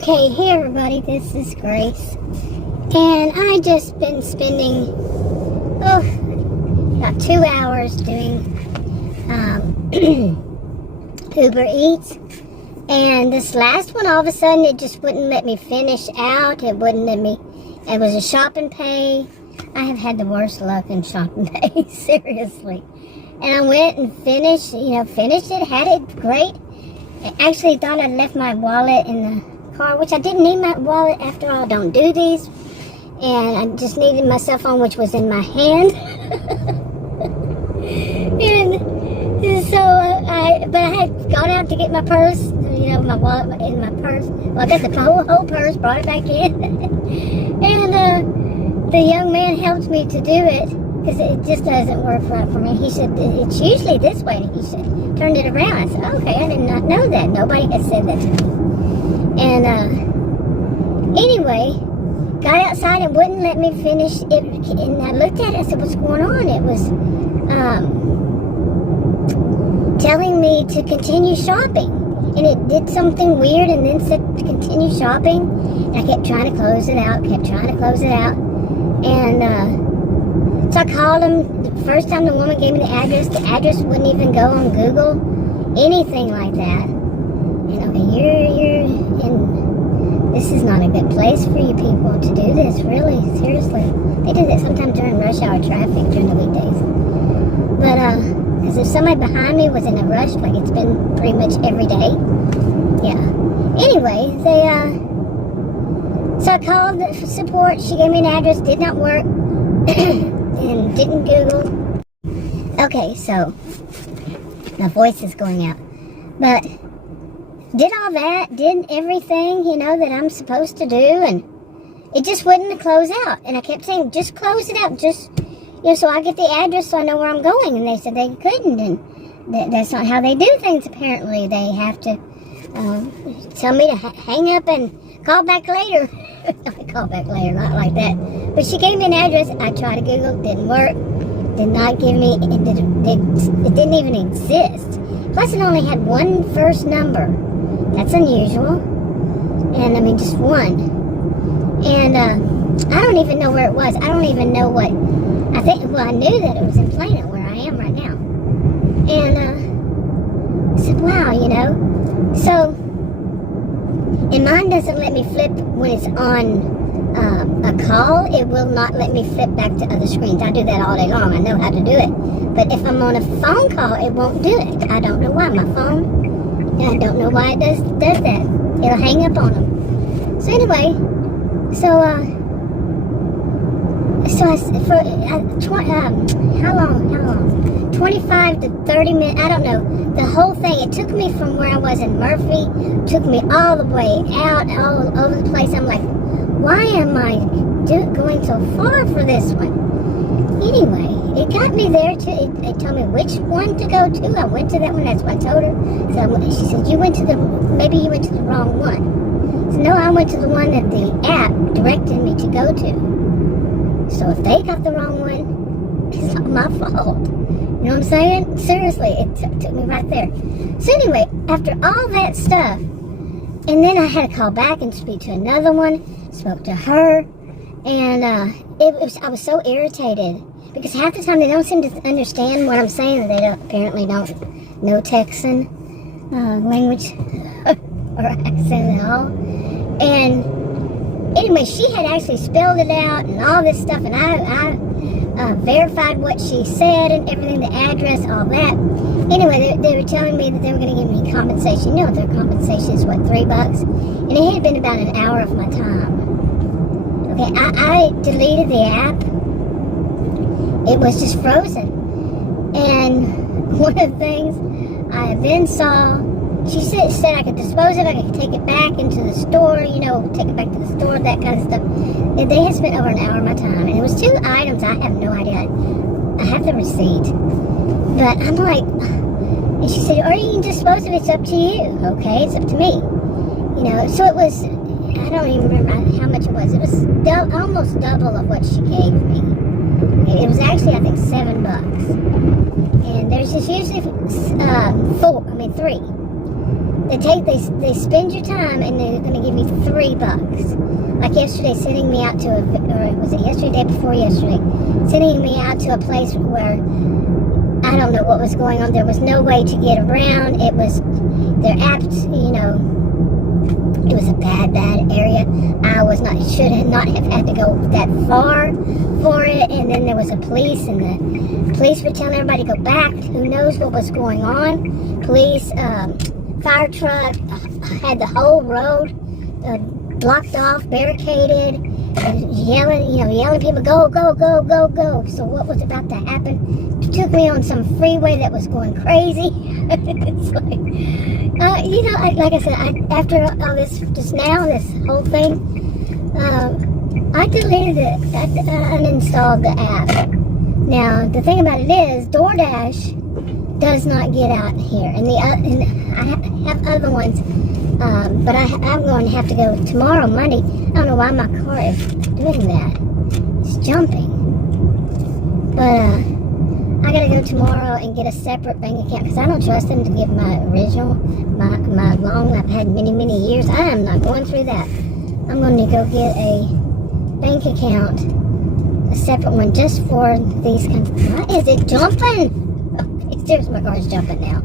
Okay, hey everybody, this is Grace, and I just been spending about 2 hours doing Uber Eats, and this last one, all of a sudden, it just wouldn't let me finish out. It wouldn't let me. It was a shop and pay. I have had the worst luck in shop and pay, seriously. And I went and finished it, had it great. I actually thought I'd left my wallet in the car, which I didn't need my wallet after all. I don't do these. And I just needed my cell phone, which was in my hand. And so but I had gone out to get my purse, my wallet in my purse. Well, I got the whole purse, brought it back in. And the young man helped me to do it, because it just doesn't work right for me. He said, it's usually this way. And he said, turned it around. I said, okay, I did not know that. Nobody has said that to me. And anyway, got outside and wouldn't let me finish it. And I looked at it, I said, what's going on? It was telling me to continue shopping. And it did something weird and then said to continue shopping. And I kept trying to close it out, And so I called him. The first time the woman gave me the address wouldn't even go on Google, anything like that. And okay, you're in. This is not a good place for you people to do this, really, seriously. They do that sometimes during rush hour traffic during the weekdays. But because if somebody behind me was in a rush, like it's been pretty much every day. Yeah. Anyway, so I called the support. She gave me an address, did not work. And didn't Google. Okay, so my voice is going out. But did all that, did everything, that I'm supposed to do, and it just wouldn't close out. And I kept saying, just close it out, just, so I get the address so I know where I'm going. And they said they couldn't, and that's not how they do things, apparently. They have to tell me to hang up and call back later. Call back later, not like that. But she gave me an address. I tried to Google, didn't work. Did not give me, it didn't even exist. Plus it only had one first number. That's unusual. And I mean, just one. And I don't even know where it was. I don't even know what, I knew that it was in Plano, where I am right now. And I said, wow, So, and mine doesn't let me flip when it's on a call. It will not let me flip back to other screens. I do that all day long. I know how to do it. But if I'm on a phone call, it won't do it. I don't know why. My phone, I don't know why it does that. It'll hang up on them. So anyway, how long? 25 to 30 minutes, I don't know. The whole thing, it took me from where I was in Murphy, took me all the way out, all over the place. I'm like, why am I going so far for this one? Anyway, it got me there too. It told me which one to go to. I went to that one, that's what I told her. So she said, maybe you went to the wrong one. So no, I went to the one that the app directed me to go to. So if they got the wrong one, it's not my fault. You know what I'm saying? Seriously, it took me right there. So anyway, after all that stuff, and then I had to call back and speak to another one, spoke to her, and I was so irritated, because half the time they don't seem to understand what I'm saying. They apparently don't know Texan language or accent at all. And anyway, she had actually spelled it out and all this stuff, and I verified what she said and everything, the address, all that. Anyway, they were telling me that they were going to give me compensation. Their compensation is, what, $3? And it had been about an hour of my time. Okay, I deleted the app. It was just frozen. And one of the things I then saw, she said I could dispose of it, I could take it back into the store, take it back to the store, that kind of stuff. And they had spent over an hour of my time. And it was 2 items, I have no idea. I have the receipt. But I'm like, and she said, or you can dispose of it, it's up to you. Okay, it's up to me. So it was, I don't even remember how much it was. It was almost double of what she gave me. It was actually, I think, $7. And there's just usually 3. They spend your time and they're going to give me 3 $3. Like yesterday, sending me out to or was it yesterday, day before yesterday, sending me out to a place where I don't know what was going on. There was no way to get around. It was, their apps, you know, it was a bad area. Should not have had to go that far for it. And then there was a police, and the police were telling everybody to go back. Who knows what was going on? Police, fire truck had the whole road blocked off, barricaded, yelling people, go, go, go, go, go. So what was about to happen? It took me on some freeway that was going crazy. It's like, you know, like I said, after all this, just now, this whole thing, I deleted it, I uninstalled the app. Now, the thing about it is, DoorDash does not get out here, and I have other ones, but I'm going to have to go tomorrow, Monday. I don't know why my car is doing that. It's jumping. But I gotta go tomorrow and get a separate bank account, because I don't trust them to give my original, my long, I've had many years. I am not going through that. I'm going to go get a bank account, a separate one, just for these kinds of, why is it jumping? Okay, seriously, my car's jumping now.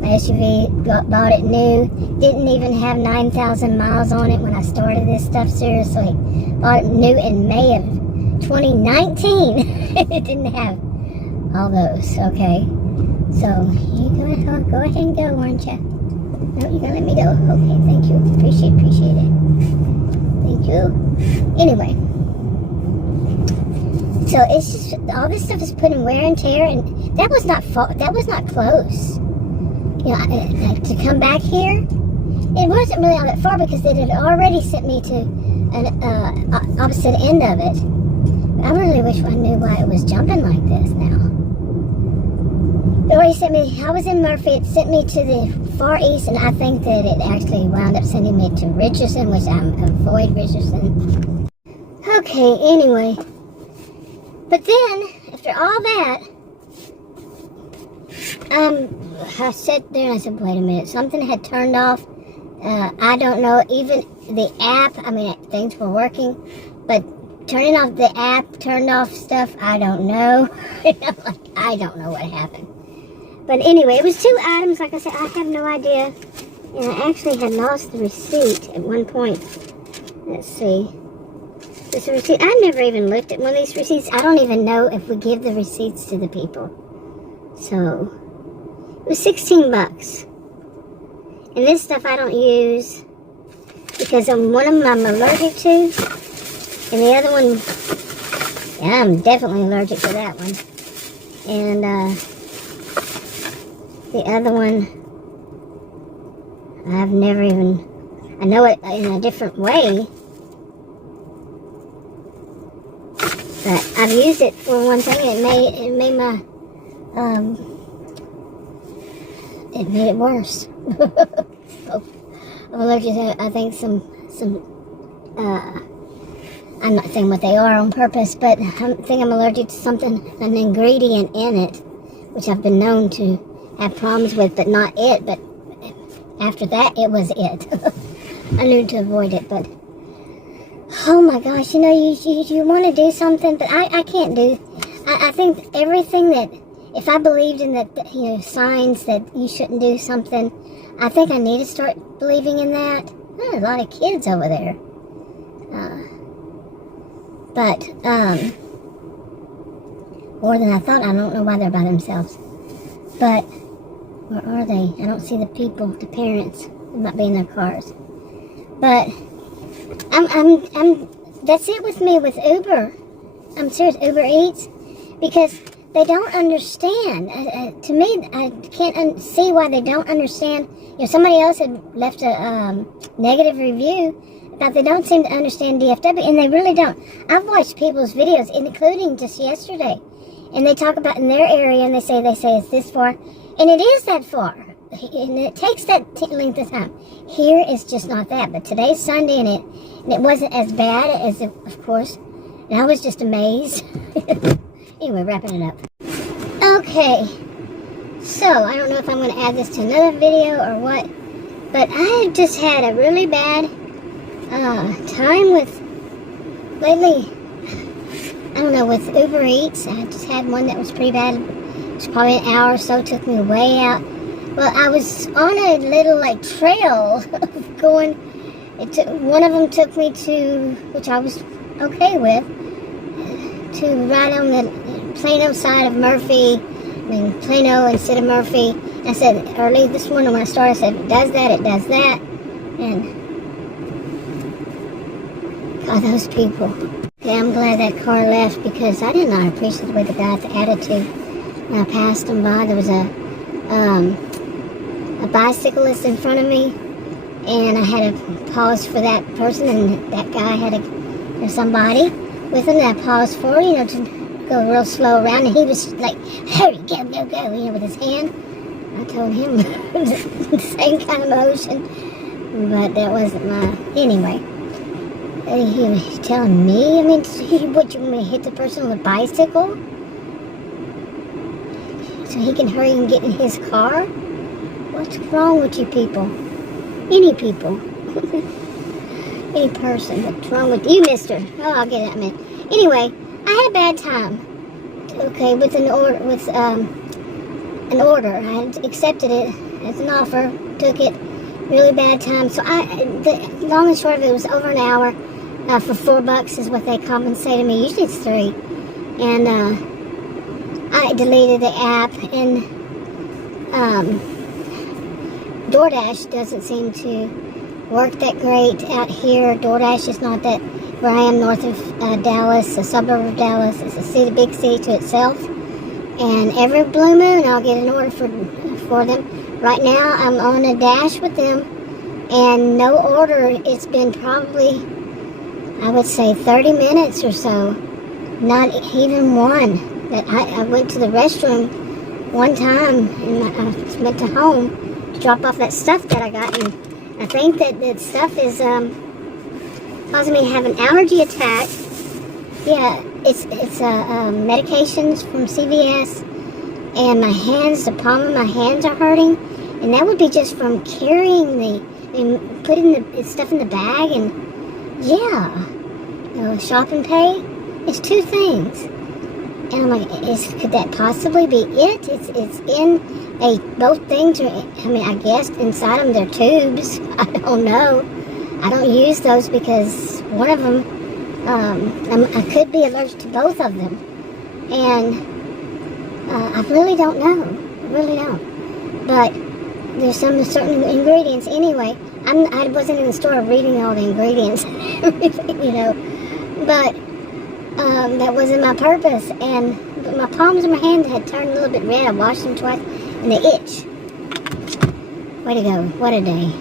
My SUV, bought it new, didn't even have 9,000 miles on it when I started this stuff, seriously. Bought it new in May of 2019. It didn't have all those, okay? So, you're going to go ahead and go, aren't you? No, you're going to let me go. Okay, thank you. Appreciate it. Thank you. Anyway. So, it's just, all this stuff is putting wear and tear, and that was not close. You know, to come back here, it wasn't really all that far, because they had already sent me to an opposite end of it. I really wish I knew why it was jumping like this now. It already sent me, I was in Murphy, it sent me to the Far East, and I think that it actually wound up sending me to Richardson, which I avoid Richardson. Okay, anyway. But then, after all that, I sat there and I said, wait a minute, something had turned off. I don't know, even the app, I mean, things were working, but turning off the app, turned off stuff, I don't know. I don't know what happened. But anyway, it was 2 items, like I said, I have no idea. And I actually had lost the receipt at one point. Let's see. This receipt, I never even looked at one of these receipts. I don't even know if we give the receipts to the people. So, it was 16 bucks. And this stuff I don't use because one of them I'm allergic to. And the other one, yeah, I'm definitely allergic to that one. And the other one, I've never even, I know it in a different way. But I've used it for one thing, and it made my, it made it worse. I'm allergic to, I think, I'm not saying what they are on purpose, but I think I'm allergic to something, an ingredient in it, which I've been known to have problems with, but not it. But after that, it was it. I knew to avoid it, but oh my gosh, you know, you want to do something, but I can't do. I think everything that, if I believed in that, you know, signs that you shouldn't do something, I think I need to start believing in that. There's a lot of kids over there. But more than I thought. I don't know why they're by themselves. But, where are they? I don't see the people, the parents. They might be in their cars. But, that's it with me with Uber. I'm serious, Uber Eats. Because they don't understand. To me, I can't see why they don't understand. You know, somebody else had left a negative review about they don't seem to understand DFW, and they really don't. I've watched people's videos, including just yesterday, and they talk about in their area, and they say it's this far, and it is that far, and it takes that length of time. Here it's just not that, but today's Sunday, and it wasn't as bad as it, of course, and I was just amazed. Anyway, wrapping it up. Okay, so I don't know if I'm going to add this to another video or what, but I have just had a really bad time with, lately, I don't know, with Uber Eats. I just had one that was pretty bad. It was probably an hour or so, took me way out. Well, I was on a little, like, trail of going. One of them took me to, which I was okay with, to right on the Plano side of Murphy. Plano instead of Murphy. I said early this morning when I started, I said, it does that, it does that. And, God, those people. Yeah, I'm glad that car left because I did not appreciate the way the guy had the attitude. When I passed him by, there was a bicyclist in front of me, and I had to pause for that person, and that guy had there's somebody with him that I paused for, to go real slow around, and he was like, hurry, go, go, go, with his hand. I told him the same kind of motion, but that wasn't anyway. He was telling me, what, you want me to hit the person with a bicycle? So he can hurry and get in his car? What's wrong with you people? Any people. Any person. What's wrong with you, mister? Oh, I'll get it in a minute. Anyway, I had a bad time. Okay, with an order. I had accepted it as an offer, took it, really bad time. So the long and short of it was over an hour for $4 is what they compensated me. Usually it's $3. And I deleted the app, and DoorDash doesn't seem to work that great out here. DoorDash is not that where I am north of Dallas, a suburb of Dallas. It's a city, big city to itself. And every blue moon I'll get an order for them. Right now I'm on a dash with them, and no order. It's been probably, I would say, 30 minutes or so. Not even one. That I went to the restroom one time, and I went to home to drop off that stuff that I got, and I think that stuff is causing me to have an allergy attack. Yeah, it's medications from CVS, and my hands, the palm of my hands are hurting, and that would be just from carrying putting the stuff in the bag, and yeah, shop and pay. It's two things. And I'm like, could that possibly be it? It's in both things are, I guess inside them they're tubes. I don't know. I don't use those because one of them, I could be allergic to both of them. And I really don't know. I really don't. But there's some certain ingredients anyway. I wasn't in the store reading all the ingredients, but that wasn't my purpose. And my palms of my hands had turned a little bit red. I washed them twice, and they itch. Way to go. What a day.